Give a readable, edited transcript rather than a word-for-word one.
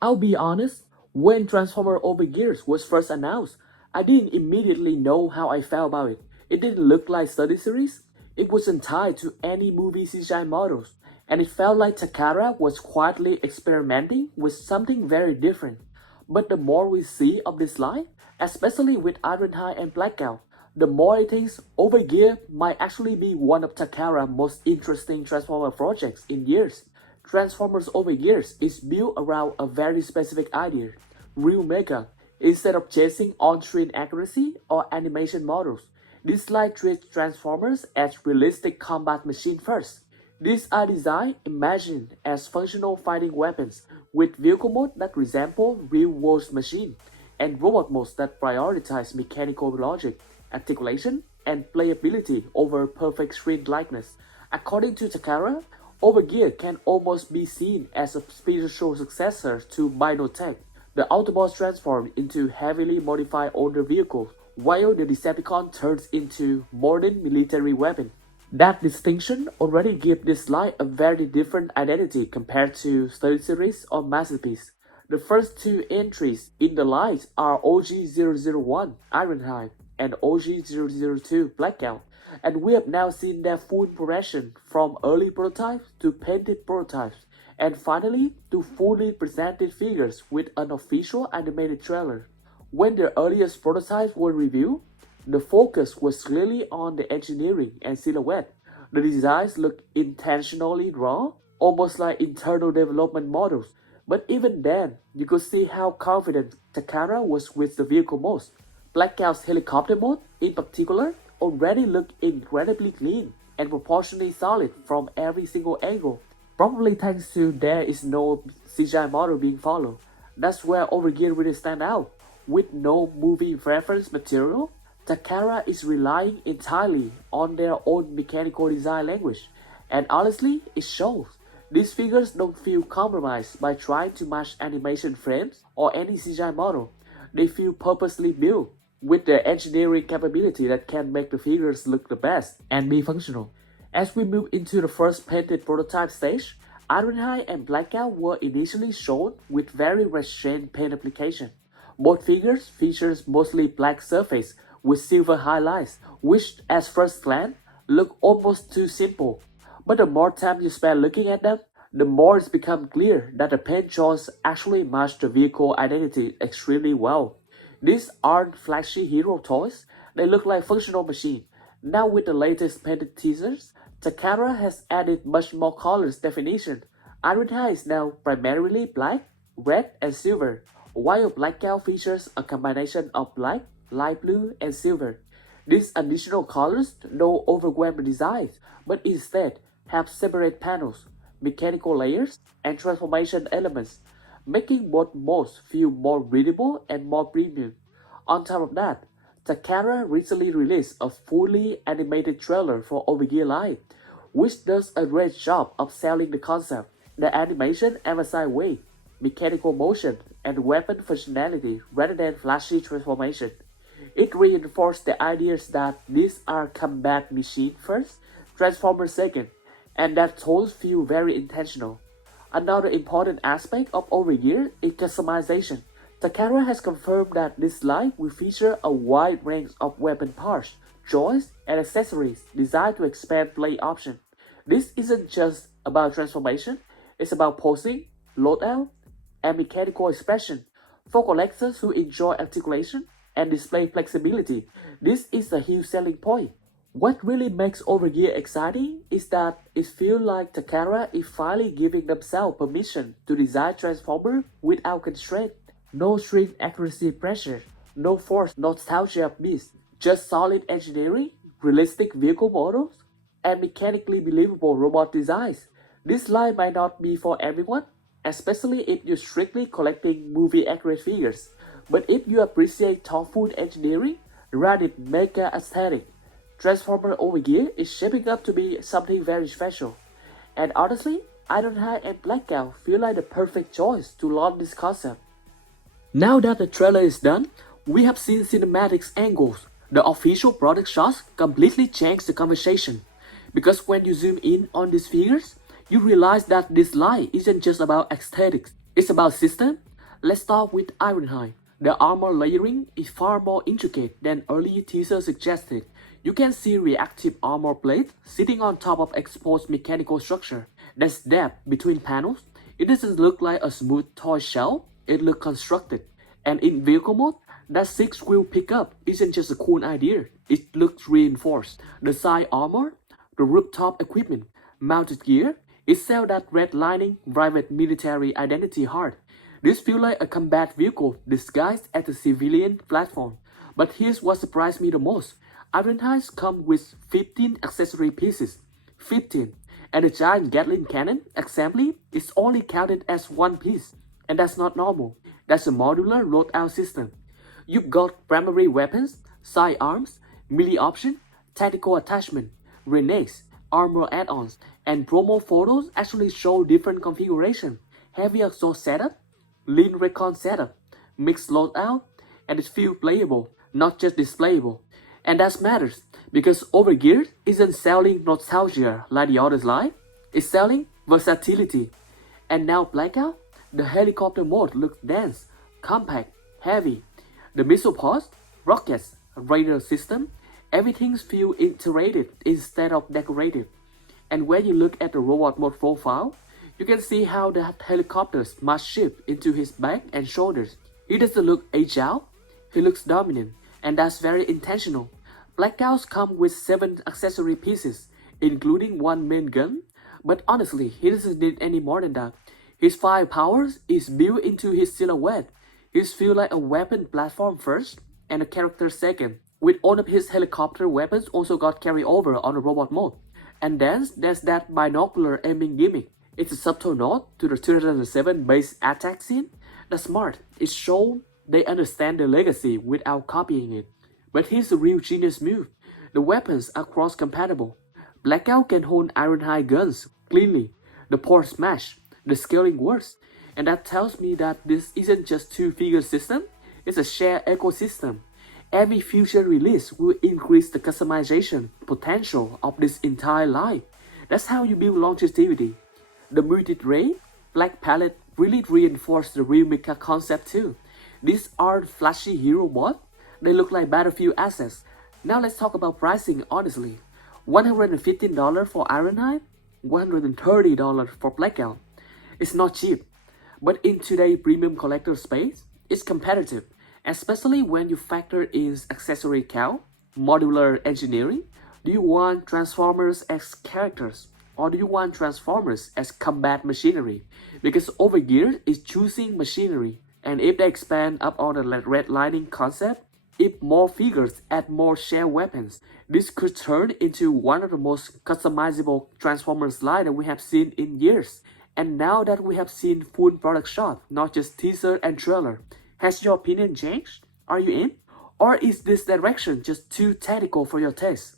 I'll be honest, when Transformer Overgears was first announced, I didn't immediately know how I felt about it. It didn't look like study series, it wasn't tied to any movie CGI models, and it felt like Takara was quietly experimenting with something very different. But the more we see of this line, especially with Ironhide and Blackout, the more I think Overgear might actually be one of Takara's most interesting Transformer projects in years. Transformers Overgears is built around a very specific idea, real mecha. Instead of chasing on-screen accuracy or animation models, this line treats Transformers as realistic combat machine first. These are designed imagined as functional fighting weapons with vehicle modes that resemble real-world machines and robot modes that prioritize mechanical logic, articulation, and playability over perfect screen likeness. According to Takara, Overgear can almost be seen as a spiritual successor to Binotech. The Autobots transform into heavily modified older vehicles, while the Decepticon turns into modern military weapons. That distinction already gives this line a very different identity compared to Study Series or Masterpiece. The first two entries in the line are OG-001 Ironhide and OG-002 Blackout, and we have now seen their full progression from early prototypes to painted prototypes, and finally to fully presented figures with an official animated trailer. When the earliest prototypes were reviewed, the focus was clearly on the engineering and silhouette. The designs looked intentionally raw, almost like internal development models, but even then, you could see how confident Takara was with the vehicle modes. Blackout's helicopter mode, in particular, already looked incredibly clean and proportionally solid from every single angle, probably thanks to there is no CGI model being followed. That's where Overgear really stand out. With no movie reference material, Takara is relying entirely on their own mechanical design language, and honestly, it shows. These figures don't feel compromised by trying to match animation frames or any CGI model. They feel purposely built, with the engineering capability that can make the figures look the best and be functional. As we move into the first painted prototype stage, Ironhide and Blackout were initially shown with very restrained paint application. Both figures features mostly black surface with silver highlights, which at first glance look almost too simple. But the more time you spend looking at them, the more it's become clear that the paint choice actually match the vehicle identity extremely well. These aren't flashy hero toys, they look like functional machines. Now with the latest painted teasers, Takara has added much more colors definition. Ironhide is now primarily black, red, and silver, while Blackout features a combination of black, light blue, and silver. These additional colors don't overwhelm the designs, but instead have separate panels, mechanical layers, and transformation elements, making both modes feel more readable and more premium. On top of that, Takara recently released a fully animated trailer for Overgear Line, which does a great job of selling the concept. The animation emphasizes weight, mechanical motion, and weapon functionality rather than flashy transformation. It reinforced the ideas that these are combat machine first, Transformers second, and that tones feel very intentional. Another important aspect of Overgear is customization. Takara has confirmed that this line will feature a wide range of weapon parts, joints, and accessories designed to expand play options. This isn't just about transformation, it's about posing, loadout, and mechanical expression. For collectors who enjoy articulation and display flexibility, this is a huge selling point. What really makes Overgear exciting is that it feels like Takara is finally giving themselves permission to design Transformers without constraint. No string accuracy pressure, no forced nostalgia beats, just solid engineering, realistic vehicle models, and mechanically believable robot designs. This line might not be for everyone, especially if you're strictly collecting movie-accurate figures. But if you appreciate thoughtful engineering, rather than mecha aesthetic, Transformer Overgear is shaping up to be something very special. And honestly, Ironhide and Blackout feel like the perfect choice to launch this concept. Now that the trailer is done, we have seen cinematics angles. The official product shots completely change the conversation. Because when you zoom in on these figures, you realize that this line isn't just about aesthetics. It's about system, Let's start with Ironhide. The armor layering is far more intricate than early teaser suggested. You can see reactive armor plates sitting on top of exposed mechanical structure. There's depth between panels. It doesn't look like a smooth toy shell, it looks constructed. And in vehicle mode, that 6-wheel pickup isn't just a cool idea, it looks reinforced. The side armor, the rooftop equipment, mounted gear, it sells that redlining private military identity hard. This feels like a combat vehicle disguised as a civilian platform. But here's what surprised me the most. Ironhides come with 15 accessory pieces. 15. And the giant Gatling cannon assembly is only counted as one piece. And that's not normal. That's a modular loadout system. You've got primary weapons, sidearms, melee option, tactical attachment, grenades, armor add-ons, and promo photos actually show different configuration. Heavy exhaust setup, lean recon setup, mixed loadout, and it feels playable, not just displayable. And that matters, because Overgear isn't selling nostalgia like the others line, it's selling versatility. And now Blackout, the helicopter mode looks dense, compact, heavy. The missile pods, rockets, radar system, everything feels iterated instead of decorative. And when you look at the robot mode profile, you can see how the helicopters must shift into his back and shoulders. He doesn't look agile, he looks dominant, and that's very intentional. Blackouts come with 7 accessory pieces, including one main gun, but honestly, he doesn't need any more than that. His firepower is built into his silhouette. He feels like a weapon platform first, and a character second, with all of his helicopter weapons also got carried over on the robot mode. And then there's that binocular aiming gimmick. It's a subtle nod to the 2007 base attack scene. That's smart. It shows they understand the legacy without copying it. But here's a real genius move. The weapons are cross-compatible. Blackout can hold Ironhide guns cleanly. The ports match. The scaling works. And that tells me that this isn't just two-figure system. It's a shared ecosystem. Every future release will increase the customization potential of this entire line. That's how you build longevity. The muted ray, black palette really reinforced the real Mecha concept too. These aren't flashy hero bots, they look like battlefield assets. Now let's talk about pricing honestly. $115 for Ironhide, $130 for Blackout. It's not cheap, but in today's premium collector space, it's competitive, especially when you factor in accessory count, modular engineering. Do you want Transformers as characters? Or do you want Transformers as combat machinery? Because Overgear is choosing machinery, and if they expand up on the redlining concept, if more figures add more shared weapons, this could turn into one of the most customizable Transformers line that we have seen in years. And now that we have seen full product shot, not just teaser and trailer, has your opinion changed? Are you in? Or is this direction just too tactical for your taste?